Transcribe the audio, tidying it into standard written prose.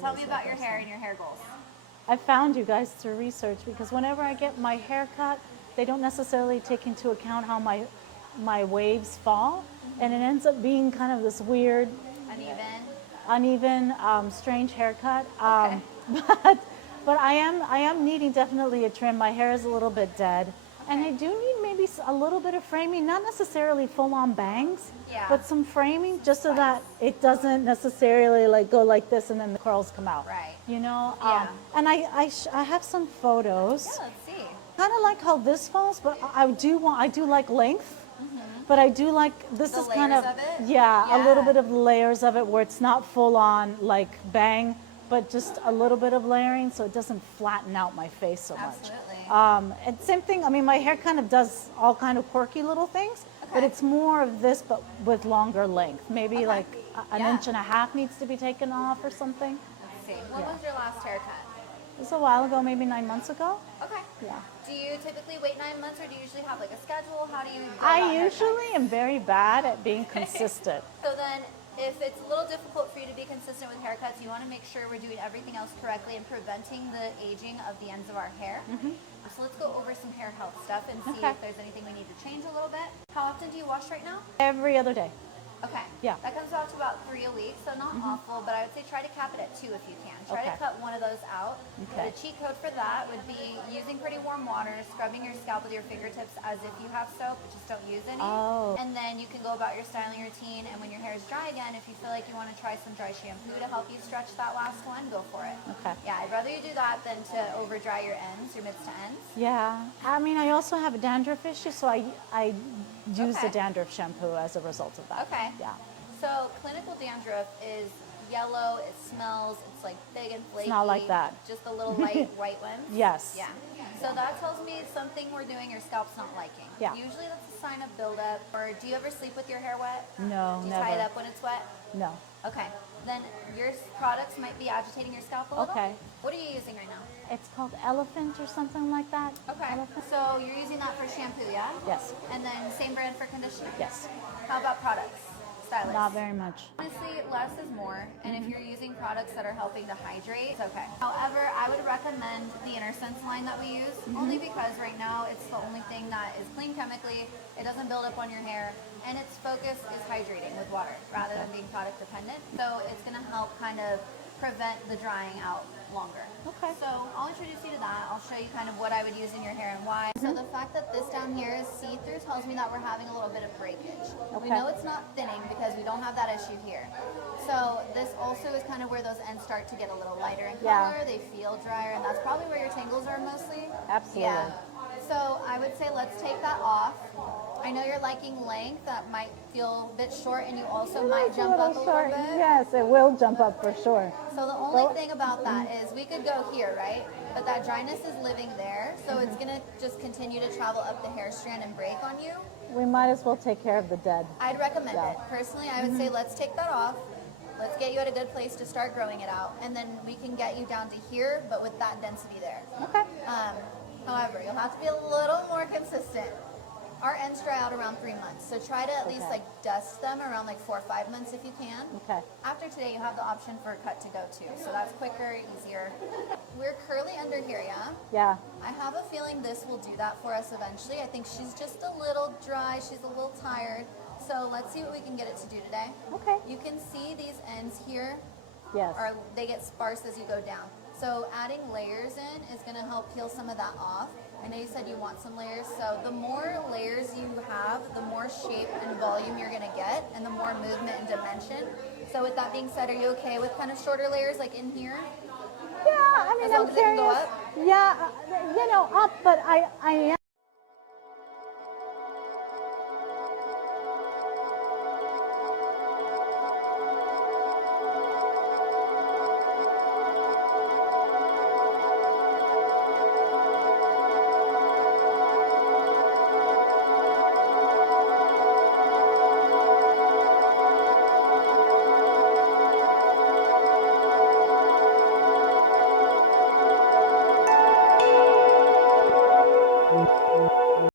Tell me about your hair and your hair goals. I found you guys through research because whenever I get my hair cut, they don't necessarily take into account how my waves fall, and it ends up being kind of this weird, uneven, strange haircut. Okay. But I am needing definitely a trim. My hair is a little bit dead, and I do need maybe a little bit of framing, not necessarily full-on bangs, Yeah. but some framing just so that it doesn't necessarily like go like this and then the curls come out. Right. You know. Yeah. And I have some photos. Yeah, let's see. Kind of like how this falls, but I do like length. But I do like this The is kind layers of of it? yeah, a little Yeah. bit of layers of it where it's not full on like bang, but just a little bit of layering so it doesn't flatten out my face so much. Absolutely. And same thing. I mean, my hair kind of does all kind of quirky little things, but Okay. it's more of this, but with longer length. Maybe Okay. like an Yeah. inch and a half needs to be taken off or something. Let's see. When Yeah. was your last haircut? It was a while ago, maybe 9 months ago. Okay. Yeah. Do you typically wait 9 months, or do you usually have like a schedule? How do you go I about usually am very bad at being consistent. So then, if it's a little difficult for you to be consistent with haircuts, you want to make sure we're doing everything else correctly and preventing the aging of the ends of our hair. So let's go over some hair health stuff and see Okay. if there's anything we need to change a little bit. How often do you wash right now? Every other day. Okay. Yeah. That comes out to about 3 a week, so not awful, but I would say try to cap it at 2 if you can. Try to Okay. cut one of those out. Okay. The cheat code for that would be using pretty warm water, scrubbing your scalp with your fingertips as if you have soap, but just don't use any. Oh. And then you can go about your styling routine, and when your hair is dry again, if you feel like you want to try some dry shampoo to help you stretch that last one, go for it. Okay. Yeah, I'd rather you do that than to over dry your ends, your midst to ends. Yeah. I mean, I also have a dandruff issue, so I use Okay. the dandruff shampoo as a result of that. Okay. Yeah. So clinical dandruff is yellow, it smells, it's like big and flaky. It's not like that. Just the little light white ones. Yes. Yeah. So that tells me something we're doing your scalp's not liking. Yeah. Usually that's a sign of buildup. Or do you ever sleep with your hair wet? No, Do you never. tie it up when it's wet? No. Okay. Then your products might be agitating your scalp a little. Okay. What are you using right now? It's called Elephant or something like that. Okay. Elephant? So you're using that for shampoo, yeah? Yes. And then same brand for conditioner? Yes. How about products? Stylist? Not very much. Honestly, less is more, and if you're using products that are helping to hydrate, it's okay. However, I would recommend the Inner Sense line that we use, only because right now it's the only thing that is clean chemically, it doesn't build up on your hair, and its focus is hydrating with water rather than being product dependent. So it's going to help kind of prevent the drying out longer. Okay. So I'll introduce you to that. I'll show you kind of what I would use in your hair and why. So the fact that this down here is see-through tells me that we're having a little bit of breakage. We Okay. know it's not thinning because we don't have that issue here. So this also is kind of where those ends start to get a little lighter in color. Yeah. They feel drier, and that's probably where your tangles are mostly. Absolutely. Yeah. So I would say let's take that off. I know you're liking length. That might feel a bit short, and you also might jump up a little bit. Yes, it will jump up for sure. So the only thing about that is we could go here, right? But that dryness is living there, so it's gonna just continue to travel up the hair strand and break on you. We might as well take care of the dead. I'd recommend Yeah. it. Personally, I would say let's take that off. Let's get you at a good place to start growing it out, and then we can get you down to here, but with that density there. Okay. However, you'll have to be a little more consistent. Our ends dry out around 3 months, so try to at least Okay. like dust them around like 4 or 5 months if you can. Okay. After today, you have the option for a cut to go to, so that's quicker, easier. We're curly under here, yeah? Yeah. I have a feeling this will do that for us eventually. I think she's just a little dry, she's a little tired. So let's see what we can get it to do today. Okay. You can see these ends here, Yes. they get sparse as you go down. So adding layers in is gonna help peel some of that off. I know you said you want some layers, so the more layers you have, the more shape and volume you're gonna get, and the more movement and dimension. So with that being said, are you okay with kind of shorter layers like in here? Yeah, I mean, As long I'm as it can go curious. up? Yeah, up, but I am